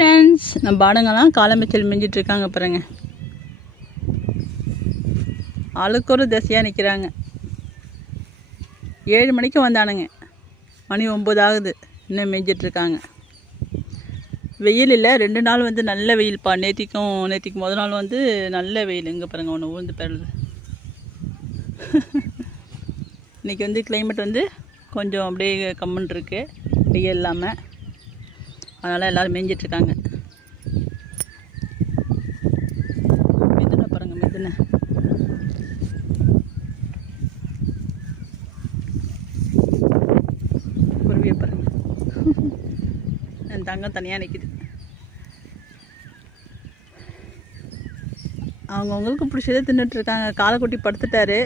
Friends, நம்ம பாடுங்கலாம் காலமைச்சல் மிஞ்சிட்ருக்காங்க பாருங்க. ஆளுக்கு ஒரு திசையாக நிற்கிறாங்க. 7 மணிக்கு வந்தானுங்க, மணி 9 ஆகுது, இன்னும் மிஞ்சிட்ருக்காங்க. வெயில் இல்லை, 2 நாள் வந்து நல்ல வெயில்ப்பா. நேற்றுக்கு முதல் நாள் வந்து நல்ல வெயில். இங்கே பாருங்கள், ஒன்று ஊழ்ந்து பெறுது. இன்றைக்கி வந்து கிளைமேட் வந்து கொஞ்சம் அப்படியே கம்முன்னு இருக்குது, வெயில் இல்லாமல். அதனால் எல்லோரும் மேய்ஞ்சிட்ருக்காங்க. மிதுனை பாருங்கள், மிதுனை. குருவியை பாருங்கள், என் தங்கம் தனியாக நிற்கிது. அவங்கவுங்களுக்கு பிடிச்சதை தின்னுட்ருக்காங்க. காலைக்குட்டி படுத்துட்டாரு.